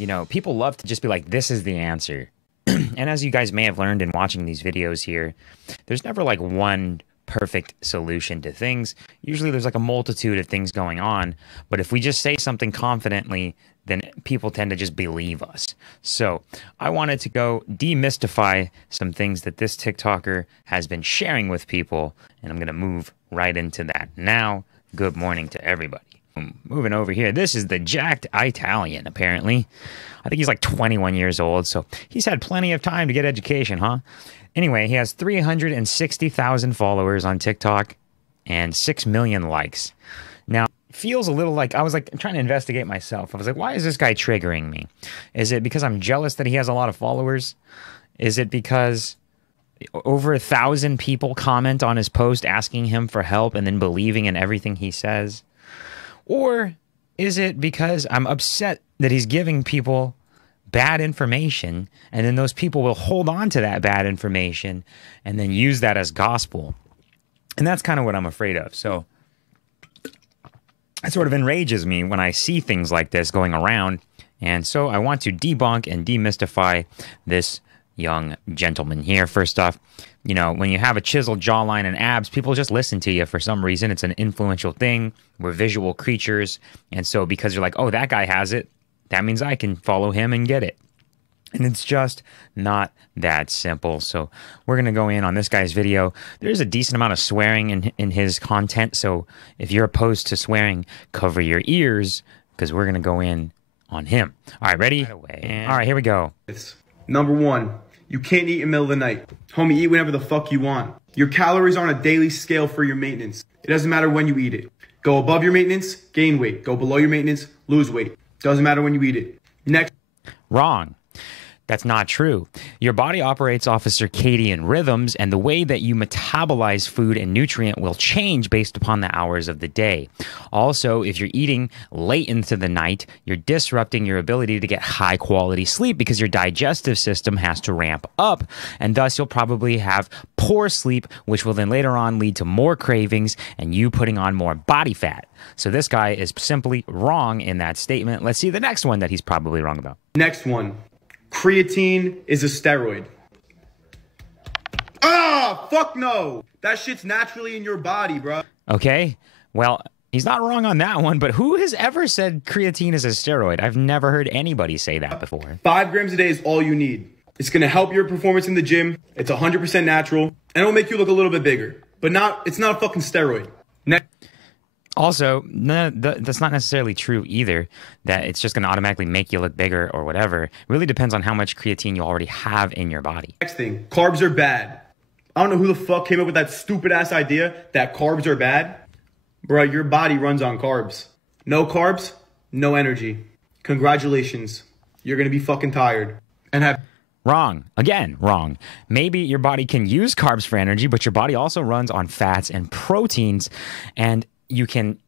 You know, people love to just be like, this is the answer. And as you guys may have learned in watching these videos here, there's never like one perfect solution to things. Usually there's like a multitude of things going on. But if we just say something confidently, then people tend to just believe us. So I wanted to go demystify some things that this TikToker has been sharing with people. And I'm going to move right into that now. Good morning to everybody. Moving over here, this is the jacked Italian, apparently. I think he's like 21 years old, so he's had plenty of time to get education, huh? Anyway, he has 360,000 followers on TikTok and 6 million likes. Now, feels a little like, I was like trying to investigate myself. I was like, why is this guy triggering me? Is it because I'm jealous that he has a lot of followers? Is it because over 1,000 people comment on his post asking him for help and then believing in everything he says? Or is it because I'm upset that he's giving people bad information and then those people will hold on to that bad information and then use that as gospel? And that's kind of what I'm afraid of. So it sort of enrages me when I see things like this going around. And so I want to debunk and demystify this young gentleman here. First off, you know, when you have a chiseled jawline and abs, people just listen to you for some reason. It's an influential thing. We're visual creatures. And so because you're like, oh, that guy has it, that means I can follow him and get it. And it's just not that simple. So we're going to go in on this guy's video. There's a decent amount of swearing in his content. So if you're opposed to swearing, cover your ears because we're going to go in on him. All right, ready? All right, here we go. Number one, you can't eat in the middle of the night. Homie, eat whenever the fuck you want. Your calories are on a daily scale for your maintenance. It doesn't matter when you eat it. Go above your maintenance, gain weight. Go below your maintenance, lose weight. Doesn't matter when you eat it. Next. Wrong. That's not true. Your body operates off of circadian rhythms, and the way that you metabolize food and nutrient will change based upon the hours of the day. Also, if you're eating late into the night, you're disrupting your ability to get high quality sleep because your digestive system has to ramp up, and thus you'll probably have poor sleep, which will then later on lead to more cravings and you putting on more body fat. So this guy is simply wrong in that statement. Let's see the next one that he's probably wrong about. Next one. Creatine is a steroid. Ah, fuck no. That shit's naturally in your body, bro. Okay, well, he's not wrong on that one, but who has ever said creatine is a steroid? I've never heard anybody say that before. 5 grams a day is all you need. It's going to help your performance in the gym. It's 100% natural, and it'll make you look a little bit bigger. But it's not a fucking steroid. Next. Also, that's not necessarily true either, that it's just going to automatically make you look bigger or whatever. It really depends on how much creatine you already have in your body. Next thing, carbs are bad. I don't know who the fuck came up with that stupid ass idea that carbs are bad. Bro, your body runs on carbs. No carbs, no energy. Congratulations. You're going to be fucking tired. And have... Wrong. Again, wrong. Maybe your body can use carbs for energy, but your body also runs on fats and proteins, and you can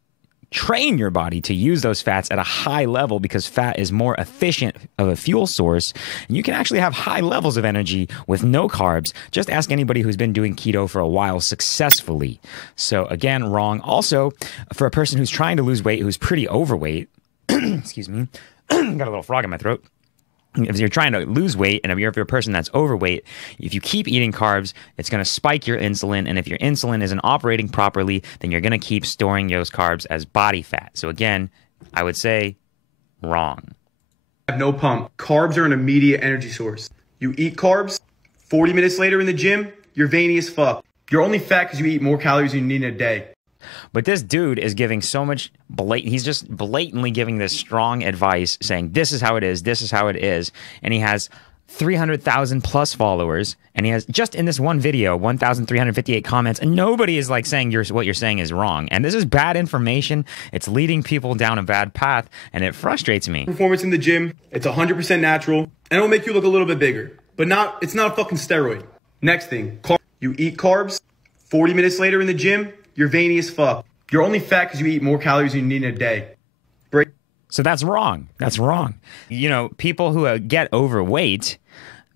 train your body to use those fats at a high level because fat is more efficient of a fuel source. And you can actually have high levels of energy with no carbs. Just ask anybody who's been doing keto for a while successfully. So again, wrong. Also, for a person who's trying to lose weight, who's pretty overweight, excuse me, got a little frog in my throat. If you're trying to lose weight and if you're a person that's overweight, if you keep eating carbs, it's going to spike your insulin. And if your insulin isn't operating properly, then you're going to keep storing those carbs as body fat. So again, I would say wrong. Have no pump. Carbs are an immediate energy source. You eat carbs, 40 minutes later in the gym, you're veiny as fuck. You're only fat because you eat more calories than you need in a day. But this dude is giving so much he's just blatantly giving this strong advice saying, this is how it is, this is how it is. And he has 300,000 plus followers. And he has, just in this one video, 1,358 comments. And nobody is like saying what you're saying is wrong. And this is bad information. It's leading people down a bad path. And it frustrates me. Performance in the gym, it's 100% natural. And it'll make you look a little bit bigger. But it's not a fucking steroid. Next thing, you eat carbs, 40 minutes later in the gym, you're veiny as fuck. You're only fat because you eat more calories than you need in a day. So that's wrong. That's wrong. You know, people who get overweight,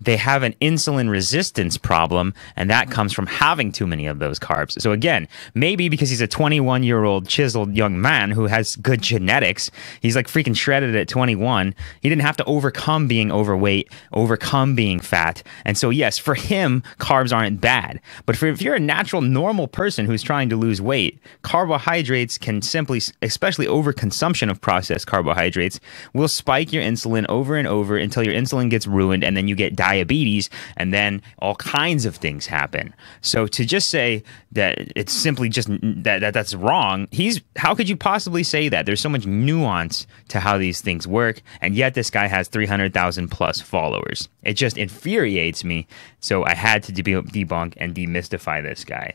they have an insulin resistance problem, and that comes from having too many of those carbs. So again, maybe because he's a 21-year-old chiseled young man who has good genetics, he's like freaking shredded at 21. He didn't have to overcome being overweight, overcome being fat. And so yes, for him, carbs aren't bad. But if you're a natural, normal person who's trying to lose weight, carbohydrates can simply, especially overconsumption of processed carbohydrates, will spike your insulin over and over until your insulin gets ruined, and then you get diabetes, and then all kinds of things happen. So to just say that it's simply just that's wrong, how could you possibly say that? There's so much nuance to how these things work, and yet this guy has 300,000 plus followers. It just infuriates me. So I had to debunk and demystify this guy.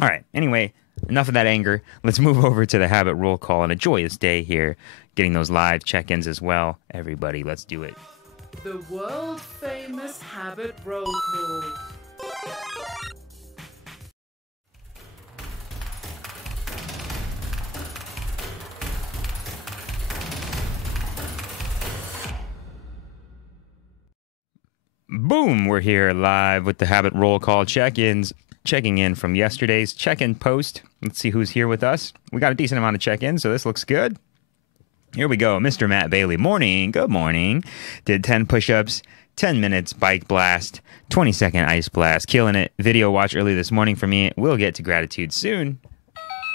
All right, anyway, enough of that anger. Let's move over to the habit roll call and a joyous day here, getting those live check-ins as well. Everybody, let's do it. The world-famous habit roll call. Boom, we're here live with the habit roll call check-ins, checking in from yesterday's check-in post. Let's see who's here with us. We got a decent amount of check-ins, so this looks good. Here we go. Mr. Matt Bailey. Morning. Good morning. Did 10 push-ups, 10 minutes bike blast, 20-second ice blast. Killing it. Video watch early this morning for me. We'll get to gratitude soon.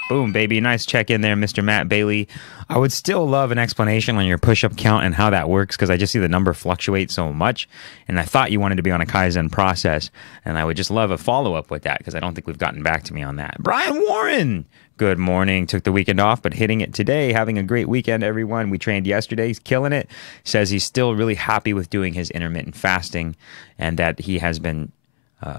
Boom, baby. Nice check in there, Mr. Matt Bailey. I would still love an explanation on your push-up count and how that works, because I just see the number fluctuate so much, and I thought you wanted to be on a Kaizen process, and I would just love a follow-up with that, because I don't think we've gotten back to me on that. Brian Warren! Good morning. Took the weekend off, but hitting it today. Having a great weekend, everyone. We trained yesterday. He's killing it. Says he's still really happy with doing his intermittent fasting, and that he has been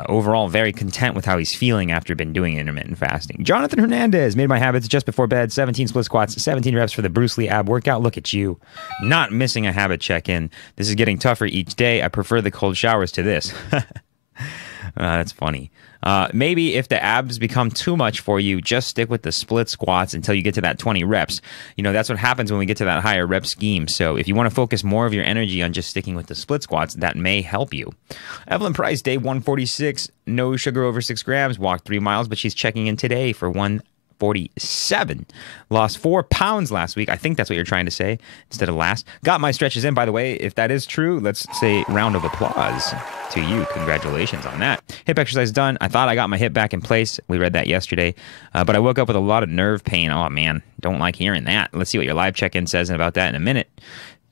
overall very content with how he's feeling after been doing intermittent fasting. Jonathan Hernandez. Made my habits just before bed. 17 split squats, 17 reps for the Bruce Lee ab workout. Look at you. Not missing a habit check-in. This is getting tougher each day. I prefer the cold showers to this. That's funny. Maybe if the abs become too much for you, just stick with the split squats until you get to that 20 reps. You know, that's what happens when we get to that higher rep scheme. So if you want to focus more of your energy on just sticking with the split squats, that may help you. Evelyn Price, day 146, no sugar over 6 grams, walked 3 miles, but she's checking in today for 147. Lost 4 pounds last week. I think that's what you're trying to say instead of last. Got my stretches in, by the way. If that is true, let's say round of applause to you. Congratulations on that. Hip exercise done. I thought I got my hip back in place. We read that yesterday. But I woke up with a lot of nerve pain. Oh, man. Don't like hearing that. Let's see what your live check-in says about that in a minute.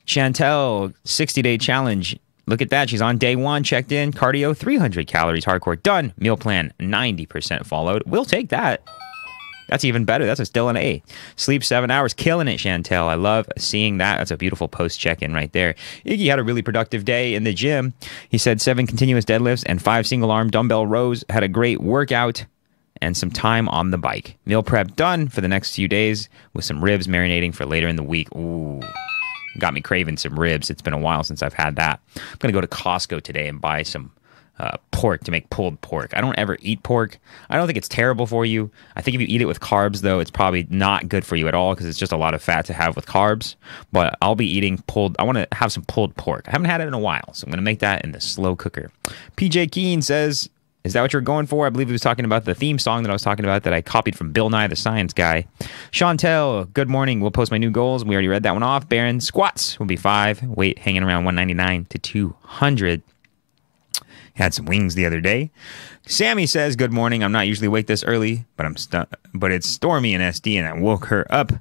Chantel, 60-day challenge. Look at that. She's on day 1, checked in. Cardio, 300 calories, hardcore, done. Meal plan, 90% followed. We'll take that. That's even better. That's still an A. Sleep 7 hours. Killing it, Chantel. I love seeing that. That's a beautiful post check-in right there. Iggy had a really productive day in the gym. He said 7 continuous deadlifts and 5 single-arm dumbbell rows. Had a great workout and some time on the bike. Meal prep done for the next few days with some ribs marinating for later in the week. Ooh. Got me craving some ribs. It's been a while since I've had that. I'm going to go to Costco today and buy some pork to make pulled pork. I don't ever eat pork. I don't think it's terrible for you. I think if you eat it with carbs, though, it's probably not good for you at all because it's just a lot of fat to have with carbs. But I'll be eating I want to have some pulled pork. I haven't had it in a while, so I'm going to make that in the slow cooker. PJ Keen says, is that what you're going for? I believe he was talking about the theme song that I was talking about that I copied from Bill Nye the Science Guy. Chantel, good morning. We'll post my new goals. We already read that one off. Baron, squats will be 5. Weight hanging around 199 to 200. Had some wings the other day. Sammy says, good morning. I'm not usually awake this early, but it's stormy in SD, and I woke her up.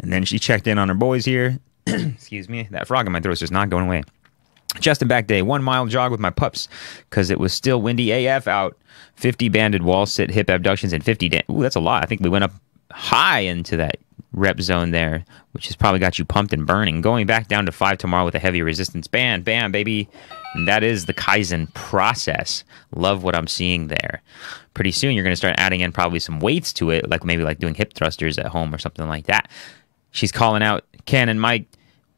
And then she checked in on her boys here. Excuse me. That frog in my throat's just not going away. Justin back day. 1 mile jog with my pups because it was still windy AF out. 50 banded wall sit hip abductions and 50. Ooh, that's a lot. I think we went up high into that rep zone there, which has probably got you pumped and burning. Going back down to 5 tomorrow with a heavy resistance band. Bam, baby. And that is the Kaizen process. Love what I'm seeing there. Pretty soon you're going to start adding in probably some weights to it, like maybe like doing hip thrusters at home or something like that. She's calling out Ken and Mike.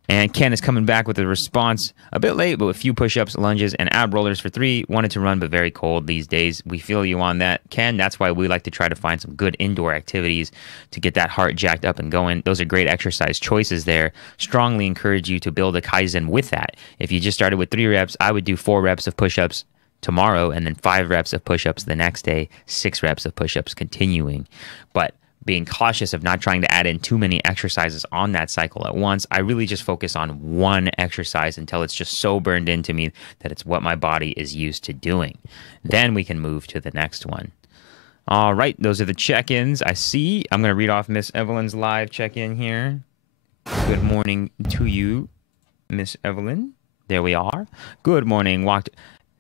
And Ken is coming back with a response a bit late, but with few push-ups, lunges, and ab rollers for 3. Wanted to run, but very cold these days. We feel you on that, Ken. That's why we like to try to find some good indoor activities to get that heart jacked up and going. Those are great exercise choices there. Strongly encourage you to build a Kaizen with that. If you just started with 3 reps, I would do 4 reps of push-ups tomorrow and then 5 reps of push-ups the next day, 6 reps of push-ups continuing. But being cautious of not trying to add in too many exercises on that cycle at once. I really just focus on one exercise until it's just so burned into me that it's what my body is used to doing. Then we can move to the next one. All right, those are the check-ins. I see. I'm going to read off Miss Evelyn's live check-in here. Good morning to you, Miss Evelyn. There we are. Good morning. Walked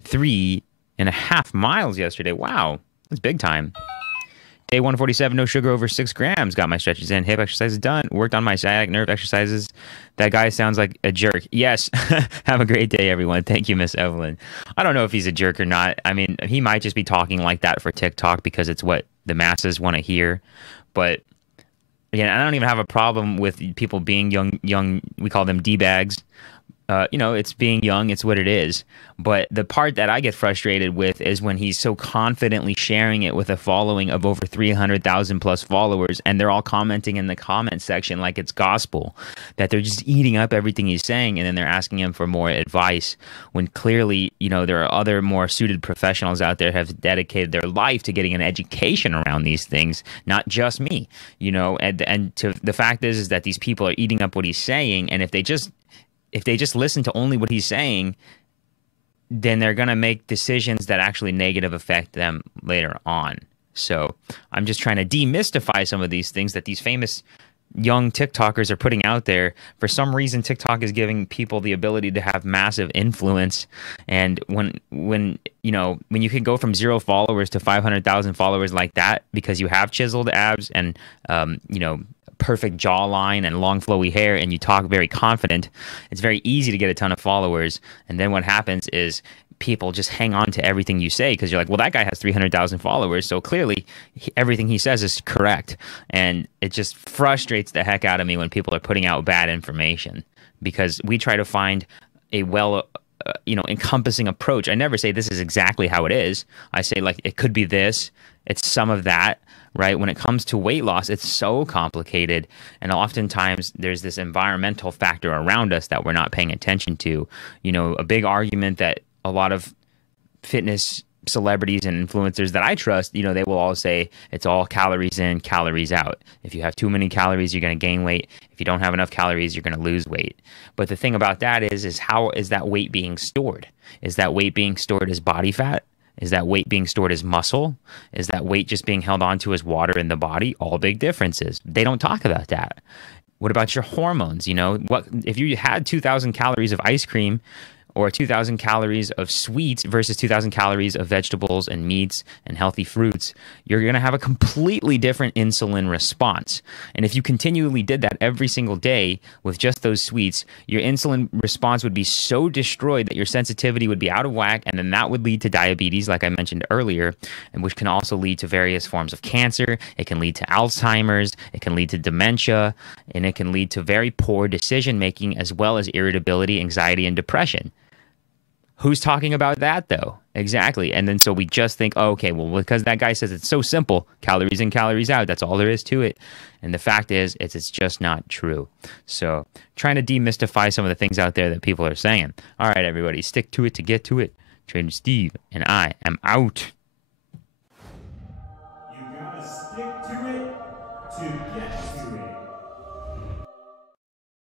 3.5 miles yesterday. Wow, that's big time. Day 147, no sugar over 6 grams. Got my stretches in. Hip exercises done. Worked on my sciatic nerve exercises. That guy sounds like a jerk. Yes. Have a great day, everyone. Thank you, Miss Evelyn. I don't know if he's a jerk or not. I mean, he might just be talking like that for TikTok because it's what the masses want to hear. But again, I don't even have a problem with people being young. We call them D-bags. It's being young. It's what it is. But the part that I get frustrated with is when he's so confidently sharing it with a following of over 300,000 plus followers, and they're all commenting in the comment section like it's gospel, that they're just eating up everything he's saying, and then they're asking him for more advice when clearly, there are other more suited professionals out there who have dedicated their life to getting an education around these things, not just me, and to the fact is that these people are eating up what he's saying, and if they just listen to only what he's saying, then they're going to make decisions that actually negative affect them later on. So I'm just trying to demystify some of these things that these famous young TikTokers are putting out there. For some reason, TikTok is giving people the ability to have massive influence. And when you can go from 0 followers to 500,000 followers like that because you have chiseled abs and, perfect jawline and long flowy hair and you talk very confident, it's very easy to get a ton of followers. And then what happens is people just hang on to everything you say because you're like, well, that guy has 300,000 followers, so clearly everything he says is correct. And it just frustrates the heck out of me when people are putting out bad information because we try to find a encompassing approach. I never say this is exactly how it is. I say like it could be this, it's some of that. Right? When it comes to weight loss, it's so complicated. And oftentimes there's this environmental factor around us that we're not paying attention to. A big argument that a lot of fitness celebrities and influencers that I trust, they will all say it's all calories in, calories out. If you have too many calories, you're going to gain weight. If you don't have enough calories, you're going to lose weight. But the thing about that is how is that weight being stored? Is that weight being stored as body fat? Is that weight being stored as muscle? Is that weight just being held onto as water in the body? All big differences. They don't talk about that. What about your hormones? What if you had 2,000 calories of ice cream or 2,000 calories of sweets versus 2,000 calories of vegetables and meats and healthy fruits, you're going to have a completely different insulin response. And if you continually did that every single day with just those sweets, your insulin response would be so destroyed that your sensitivity would be out of whack, and then that would lead to diabetes, like I mentioned earlier, and which can also lead to various forms of cancer. It can lead to Alzheimer's, it can lead to dementia, and it can lead to very poor decision-making as well as irritability, anxiety, and depression. Who's talking about that, though? Exactly. And then so we just think, oh, okay, well, because that guy says it's so simple, calories in, calories out, that's all there is to it. And the fact is, it's just not true. So trying to demystify some of the things out there that people are saying. All right, everybody, stick to it to get to it. Trader Steve and I am out. You gotta stick to it to